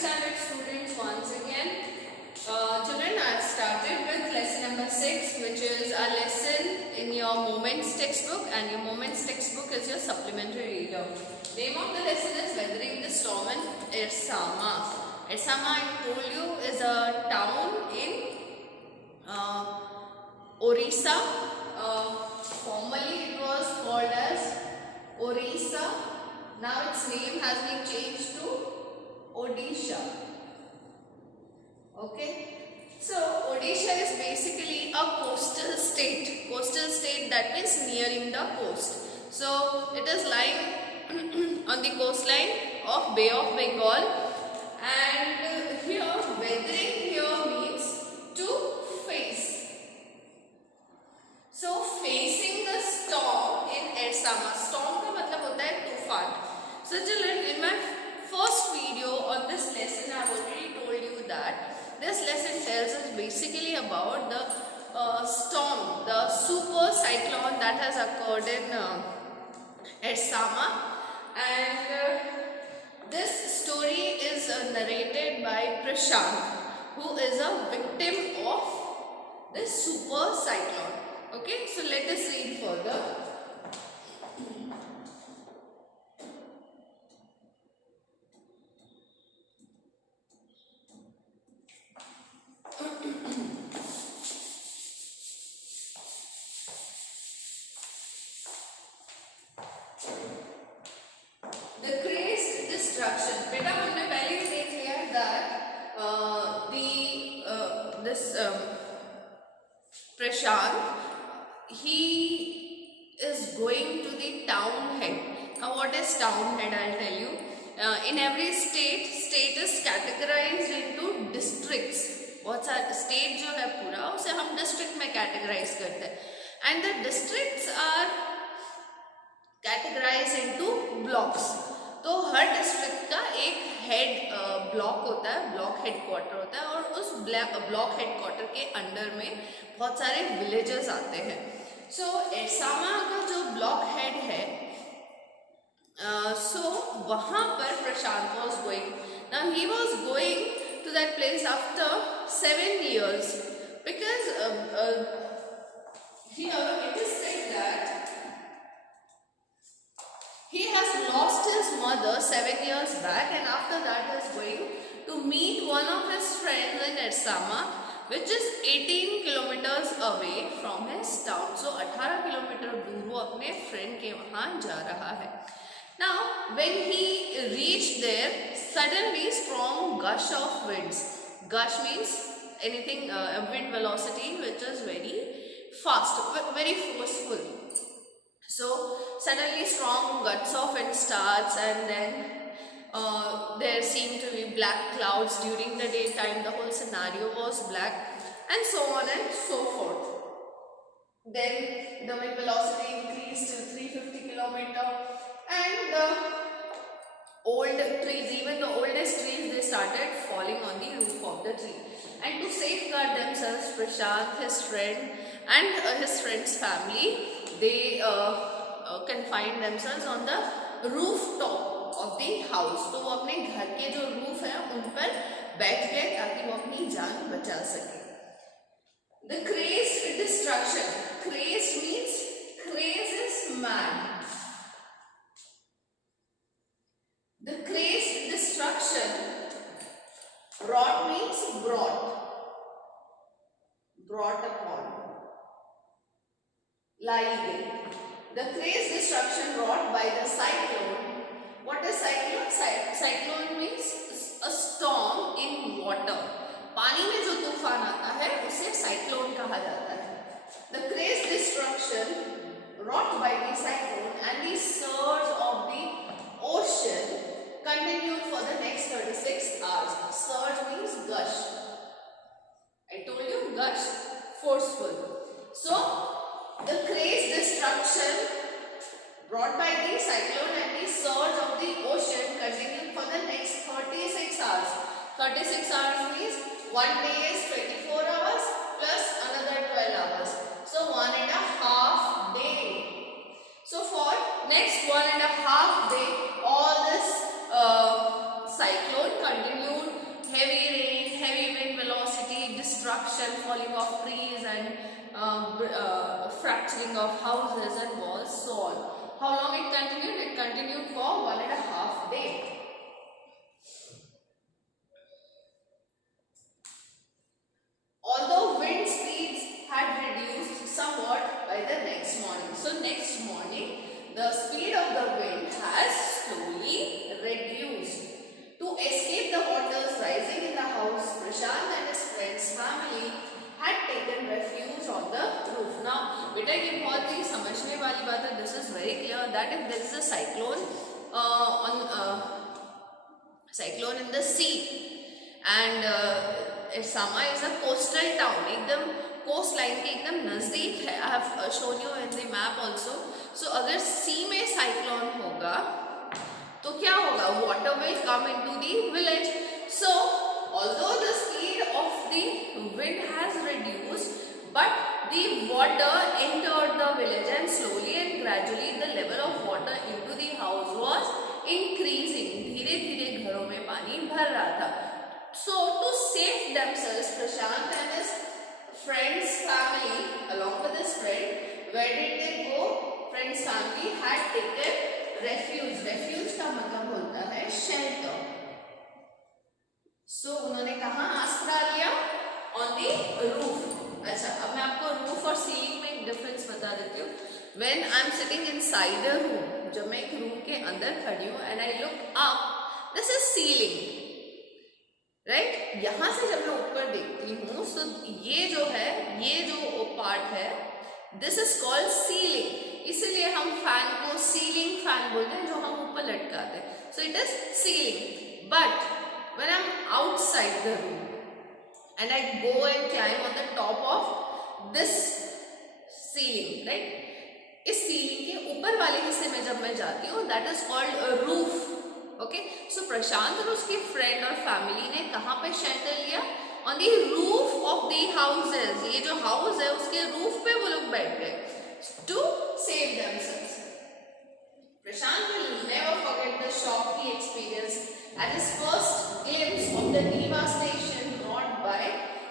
standard students once again. Children, I have started with lesson number 6, which is a lesson in your moments textbook, and your moments textbook is your supplementary reader. Name of the lesson is Weathering the Storm in Ersama. Ersama, I told you, is a town in Orissa. Formerly it was called as Orissa. Now its name has been changed to Odisha. Okay. So Odisha is basically a coastal state. Coastal state, that means nearing the coast. So it is lying on the coastline of Bay of Bengal, and here weathering here means to face. So facing the storm in Ersama. Storm का मतलब होता है तूफान. So children, in my first video on this lesson, I have already told you that this lesson tells us basically about the storm, the super cyclone that has occurred in Ersama, and this story is narrated by Prashant, who is a victim of this super cyclone. Okay, so let us read further. The crazed destruction. बेटा हमने पहले ही देख लिया that this Prashant, he is going to the town head. Now what is town head? I'll tell you. In every state is categorized into districts. बहुत सारे state जो है पूरा उसे हम district में categorize करते हैं, and the districts are categorized into blocks. तो हर डिस्ट्रिक्ट का एक हेड ब्लॉक होता है, ब्लॉक हेडक्वार्टर होता है, और उस ब्लॉक हेडक्वार्टर के अंडर में बहुत सारे विलेजेस आते हैं. सो एर्सामा का जो ब्लॉक हेड है, वहाँ पर Prashant was going. Now he was going to that place after 7 years because here it is said that he has lost his mother 7 years back, and after that he is going to meet one of his friends in Ersama, which is 18 kilometers away from his town. So 18 kilometre दूर वो अपने friend के वहाँ जा रहा है. Now when he reached there, suddenly strong gush of winds. Gush means anything, wind velocity which is very fast, very forceful. So suddenly strong gusts of wind starts, and then there seemed to be black clouds during the daytime. The whole scenario was black, and so on and so forth. Then the wind velocity increased to 350 kilometers, and the old trees, even the oldest trees, they started falling on the roof of the tree. And to safeguard themselves, Prashant, his friend, and his friend's family, they confined themselves on the rooftop of the house. तो वो अपने घर के जो roof है उन पर बैठ गए ताकि वो अपनी जान बचा सके. The crazed destruction. Crazed means craze is mad. The crazed destruction. Wrought means brought. Brought upon. Lie. The crazed destruction wrought by the cyclone. What is cyclone? Cyclone means a storm in water. पानी में जो तूफान आता है उसे cyclone कहा जाता है. The crazed destruction wrought by the cyclone and the surge of the ocean continued for the next 36 hours. Surge means gush. I told you gush, forceful. So the crazed destruction brought by the cyclone and the surge of the ocean continued for the next 36 hours. 36 hours means one day is 24 hours plus another 12 hours. So 1.5 day. So for next 1.5 day, all this cyclone continued of trees and fracturing of houses and walls, so on. How long it continued? It continued for 1.5 days. Although wind speeds had reduced somewhat by the next morning. So next morning, the speed of the wind has slowly reduced. To escape the waters rising in the house, Prashant and his friends' family had taken refuge on the roof. Now, beta ये बहुत ही समझने वाली बात है. This is very clear that if there is a cyclone in the sea and Sama is a coastal town, एकदम coastline के एकदम नजदीक है. I have shown you in the map also. So अगर sea में cyclone होगा तो क्या होगा? Water will come into the village. So although the speed of the wind has reduced, but the water entered the village and slowly and gradually the level of water into the house was increasing. धीरे धीरे घरों में पानी भर रहा था. So to save themselves, Prashant and his friend's family, along with his friend, where did they go? Friend's family had taken refuge. Refuge का मतलब होता है shelter. So उन्होंने कहाँ आसरा लिया? On the roof. अच्छा, अब मैं आपको roof और ceiling में एक difference बता देती हूँ. When I'm sitting inside a room, जब मैं एक room के अंदर खड़ी हूँ and I look up, this is ceiling, right? यहाँ से जब मैं ऊपर देखती हूँ, so ये जो है, ये जो part है, this is called ceiling. इसीलिए हम फैन को सीलिंग फैन बोलते हैं, जो हम ऊपर लटकाते हैं. So it is ceiling. But when I'm outside the room and I go and climb on the top of this ceiling, right? इस सीलिंग के ऊपर वाले हिस्से में जब मैं जाती हूँ, that is called a roof. Okay? So प्रशांत और उसकी फ्रेंड और फैमिली ने कहाँ पे शेल्टर लिया? On the roof of the houses. ये जो हाउस है उसके रूफ पे वो लोग बैठ गए to save themselves. Prashant will never forget the shock he experienced at his first glimpse of the devastation wrought by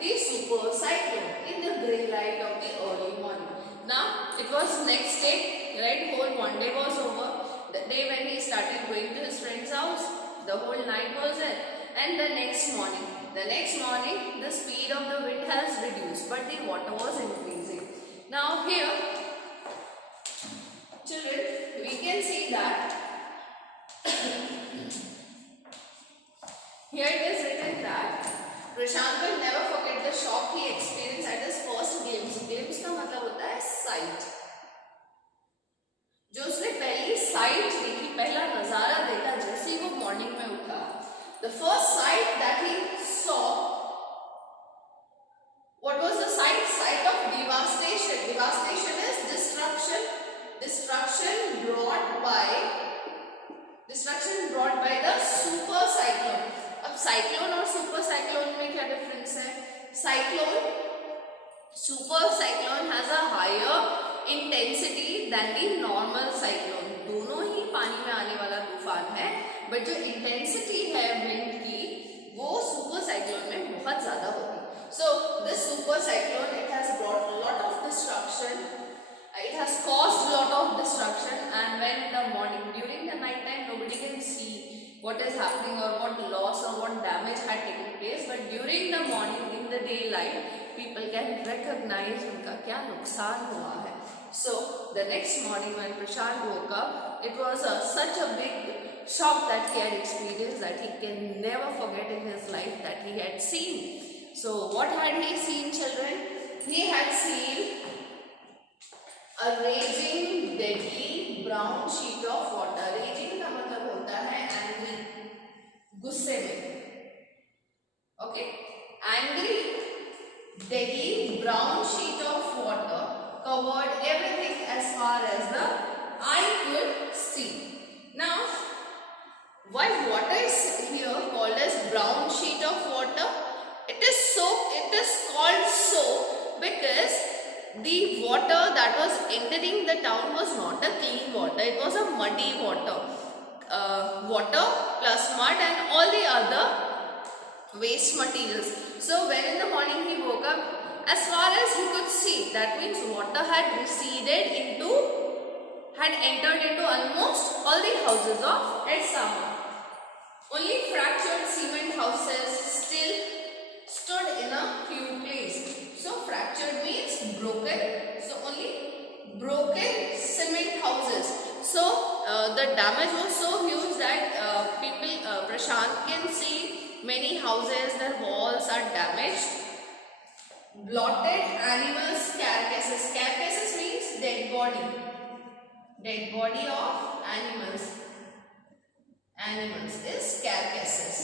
the super cyclone in the grey light of the early morning. Now it was next day, right? Whole one day was over. The day when he started going to his friend's house, the whole night was there. And the next morning, the speed of the wind has reduced, but the water was increasing. Now here, children, we can see that here it is written that Prashant will never forget the shock he experienced at his first glimpse. Glimpse का मतलब होता है sight. जो उसने पहली sight देखी, पहला नजारा देखा जैसे ही वो मॉर्निंग में उठा, the first sight that he saw, what was the sight? Sight of devastation. Devastation is destruction. Destruction brought by the super cyclone. अब cyclone और super cyclone में क्या difference है? Super cyclone has a higher intensity than the normal cyclone. दोनों ही पानी में आने वाला तूफान है, but जो intensity है wind की, वो super cyclone में बहुत ज़्यादा होती है. So this super cyclone, it has brought a lot of destruction. It has caused a lot of destruction, and when in the morning, during the night time, nobody can see what is happening or what loss or what damage had taken place. But during the morning, in the daylight, people can recognize उनका क्या नुकसान हुआ है. So the next morning when Prashant woke up, it was such a big shock that he had experienced that he can never forget in his life that he had seen. So what had he seen, children? He had seen a raging, deadly brown sheet of water. Raging का मतलब होता है angry, गुस्से में. Okay, angry, deadly brown sheet of water covered everything as far as the eye could see. Now, why water is here called as brown sheet of water? It is called so because the water that was entering the town was not a clean water. It was a muddy water. Water plus mud and all the other waste materials. So when in the morning he woke up, as far as he could see, that means water had entered into almost all the houses of Edsama. Only fractured cement houses still stood in a few places. So fractured means broken. So only broken cement houses. So the damage was so huge that Prashant can see many houses, their walls are damaged. Blotted animals carcasses. Carcasses means dead body. Dead body of animals. Animals is carcasses.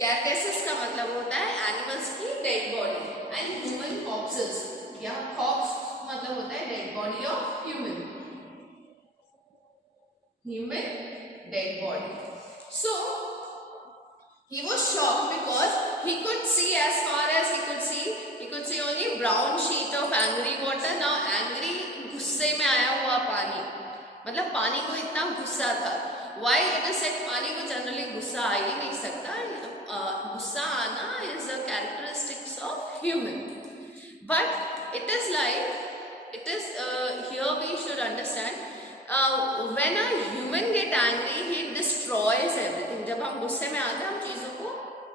Carcasses का मतलब होता है animals की dead body and human corpses. यहाँ corpse मतलब होता है dead body of human dead body. So he was shocked because he could see, as far as he could see only brown sheet of angry water. Now angry, गुस्से में आया हुआ पानी, मतलब पानी को इतना गुस्सा था. Why it is said पानी को जनरली गुस्सा आ ही नहीं सकता. गुस्सा आना is a characteristics of human, but it is here we should understand. When a human get angry, he destroys everything. जब हम गुस्से में आते हैं हम चीजों को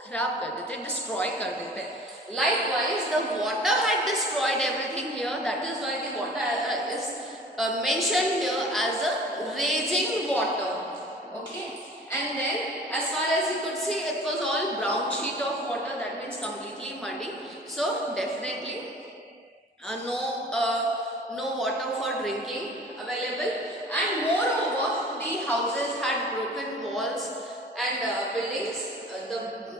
खराब कर देते हैं, destroy कर देते हैं. Likewise, the water had destroyed everything here. That is why the water is mentioned here as a raging water. Okay, and then as far as you could see, it was all brown sheet of water. That means completely muddy. So definitely no water for drinking available. And moreover, the houses had broken walls and buildings.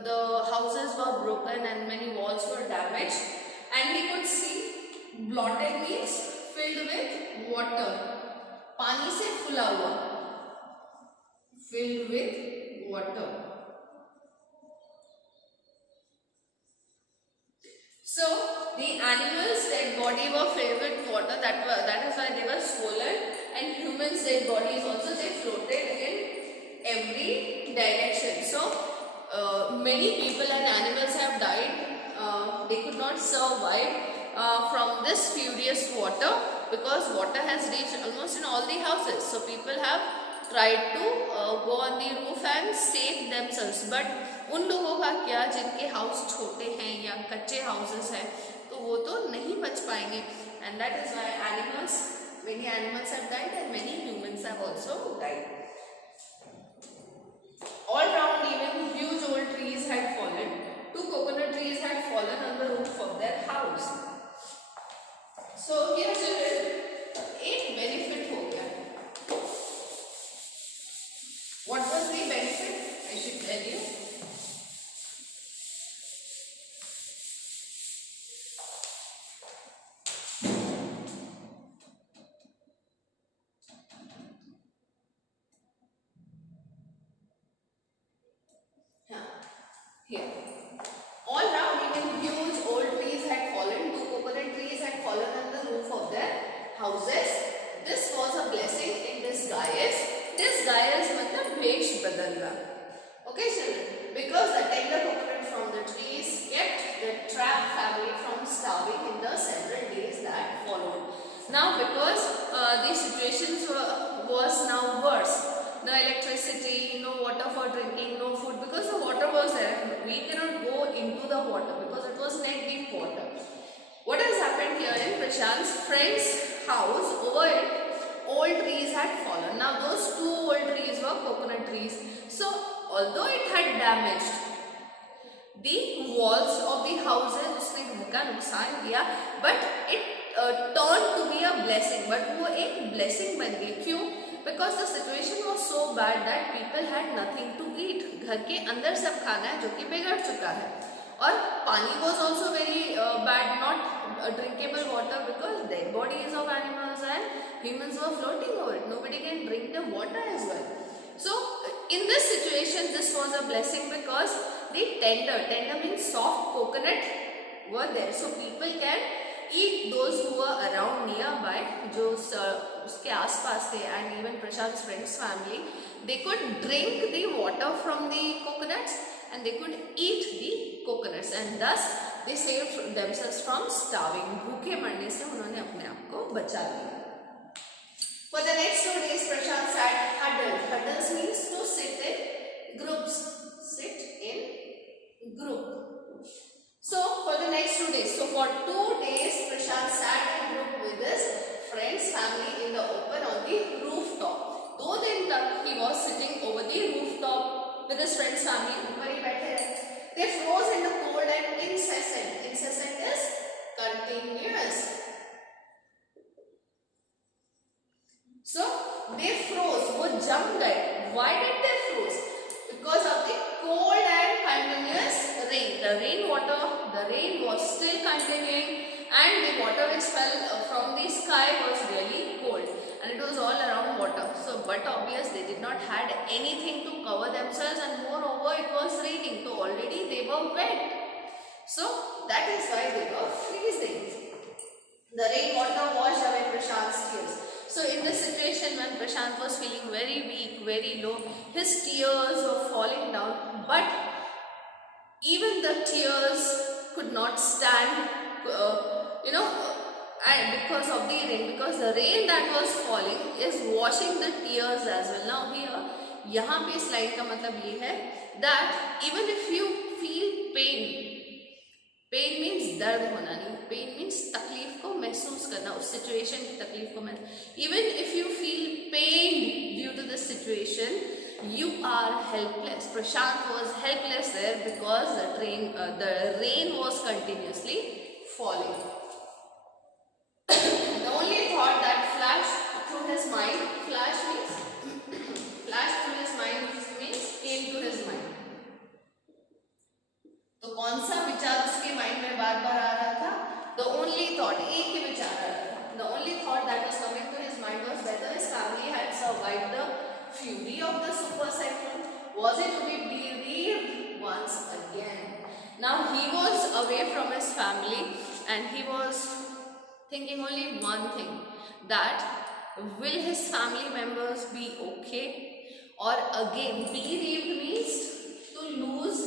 The houses were broken and many walls were damaged. And he could see blotted means filled with water. पानी से फुला हुआ. Filled with water. So the animals' dead body were filled with water. That is why they were swollen. And humans' dead bodies also, they floated in every direction. So many people and animals have died. They could not survive from this furious water because water has reached almost in all the houses. So people have tried to go on the roof and save themselves, but उन लोगों का क्या जिनके house छोटे हैं या कच्चे houses हैं तो वो तो नहीं बच पाएंगे. And that is why many animals have died and many humans have also died. All round, even huge old trees had fallen. 2 coconut trees had fallen on the roof of their house. So here children, एक benefit हो गया. What was the benefit? I should tell you. Here. All round, even huge old trees had fallen. 2 coconut trees had fallen on the roof of their houses. This was a blessing in disguise. Disguise मतलब वेश बदलना. Okay children, because the tender coconut from the trees kept the trapped family from starving in the several days that followed. Now because the situation was now worse. No electricity, no water for drinking, no food, because the water was there. We cannot go into the water because it was neck deep water. What has happened here in Prashant's friend's house, over it, old trees had fallen. Now those 2 old trees were coconut trees. So although it had damaged the walls of the houses, उसने घर का नुकसान किया, but it turned to be a blessing. But वो एक blessing बन गई. क्यों? Because the situation was so bad that people had nothing to eat. घर के अंदर सब खाना है जो कि बिगड़ चुका है. और पानी was also very bad, not drinkable water because dead bodies of animals and humans were floating over it. Nobody can drink the water as well. So in this situation, this was a blessing because the tender means soft coconut were there. So people can eat, those who were around nearby, जो उसके आसपास थे, and even Prashant's friend's family, they could drink the water from the coconuts and they could eat the coconuts, and thus they saved themselves from starving. भूखे मरने से उन्होंने अपने आप को बचा लिया. For the next 2 days, Prashant sat huddled. Huddles means to sit in groups. Sit in group. So for the next 2 days, so for 2 days, Prashant sat in group with his friends, family in the open on the rooftop. 2 दिन तक he was sitting over the rooftop with his friends, family. ऊपर ही बैठे रहे. They froze in the cold and incessant. Incessant is continuous. So they froze. वो जम गए. Why did they froze? Because of the cold and continuous rain. The rainwater, the rain was still continuing, and the water which fell from the sky was really cold, and it was all around water. So, but obvious they did not had anything to cover themselves, and moreover it was raining. So already they were wet. So that is why they were freezing. The rainwater washed away Prashant's tears. So in this situation, when Prashant was feeling very weak, very low, his tears were falling down, but even the tears could not stand, and because of the rain, because the rain that was falling is washing the tears as well. Now here, यहाँ पे इस line का मतलब ये है that even if you feel pain, pain means दर्द होना नहीं, पेन मीन्स तकलीफ को महसूस करना, उस सिचुएशन की तकलीफ को महसूस. Even if you feel pain due to this situation, you are helpless. Prashant was helpless there because the rain was continuously falling. The only thought that flashed through his mind, flash through his mind means came to his mind. तो कौन सा विचार उसके mind में बार बार आ रहा था? The only thought, एक ही विचार आ रहा था. The only thought that was coming to his mind was whether his family had survived the fury of the super cyclone. Was it to be bereaved once again? Now he was away from his family and he was thinking only one thing, that will his family members be okay? Or again, bereaved means to lose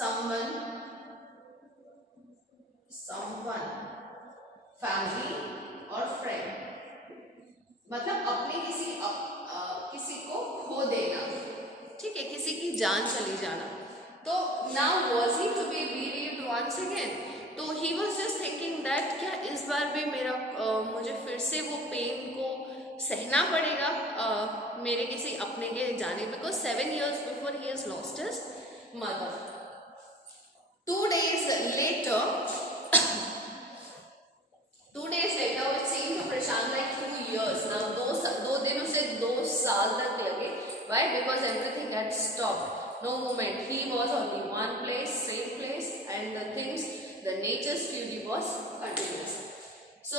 someone, family or friend. मतलब अपने किसी को खो देना, ठीक है, किसी की जान चली जाना. तो now was he to be bereaved once again? तो he was just thinking that क्या इस बार भी मुझे फिर से वो पेन को सहना पड़ेगा मेरे किसी अपने के जाने, because 7 years before he has lost his mother. 2 days later, it seemed to Prashant like 2 years. Now, 2 दिनों से 2 साल तक लगे. Why? Because everything had stopped. No movement. He was only one place, same place, and the nature's fury was continuous. So,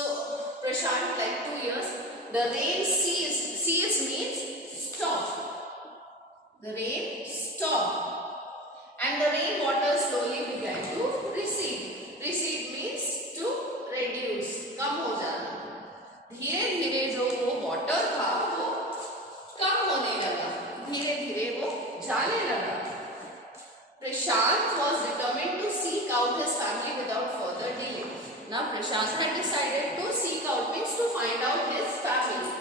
Prashant, like 2 years, the rain ceased. Ceased means stopped. The rain stopped. And the rainwater slowly began to recede. Recede means to reduce, कम हो जाना. धीरे धीरे जो वो water था वो कम होने लगा, धीरे धीरे वो जाने लगा. Prashant was determined to seek out his family without further delay. Now Prashant had decided to seek out means to find out his family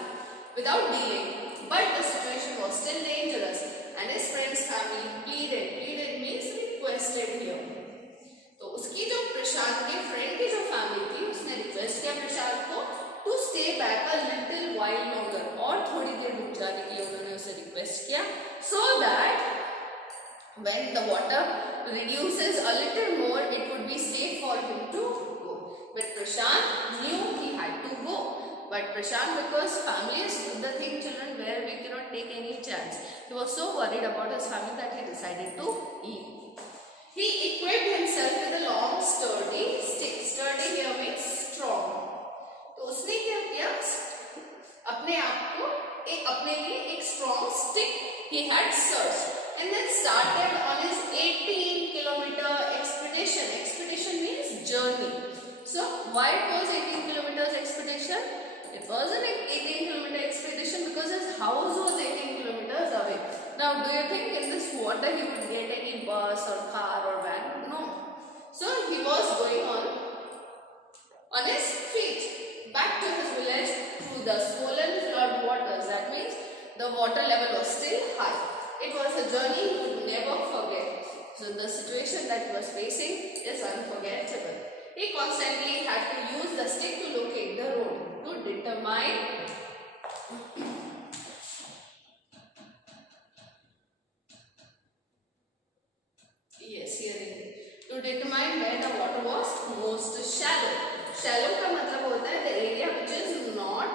without delay. But the situation was still dangerous and his friend's family pleaded means requested him. तो उसकी जो प्रशांत के friend की जो family थी उसने request किया प्रशांत को to stay back a little while longer, और थोड़ी देर रुक जाने के लिए उन्होंने उसे रिक्वेस्ट किया, so that when the water reduces a little more it would be safe for him to go. But Prashant knew he had to go. But Prashant, because family is the thing, children, where we cannot take any chance, he was so worried about his family that he decided to leave. He equipped himself with a long sturdy stick. Sturdy here means strong. तो उसने क्या किया, अपने आप को अपने लिए एक strong stick he had searched and then started on his 18-kilometer expedition. Expedition means journey. So why it was 18 kilometers expedition? It was an 18-kilometer expedition because his house was 18 kilometers away. Now, do you think in this water he would get any any bus or car or van. No. So he was going on his feet back to his village through the swollen flood waters. That means the water level was still high. It was a journey he would never forget. So the situation that he was facing is unforgettable. He constantly had to use the stick to locate the road to determine where the water was most shallow. Shallow का मतलब होता है the area which is not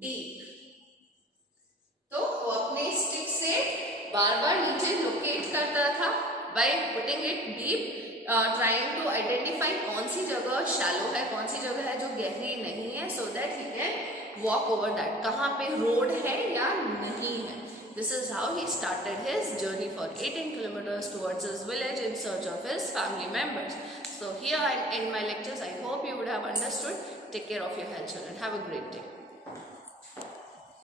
deep. तो वो अपने stick से बार-बार नीचे लोकेट करता था by putting it deep, trying to identify कौन सी जगह shallow है, कौन सी जगह है जो गहरी नहीं है, so that he can walk over that. कहाँ पे road है या नहीं है. This is how he started his journey for 18 kilometers towards his village in search of his family members. So here I end my lectures. I hope you would have understood. Take care of your health, children. Have a great day.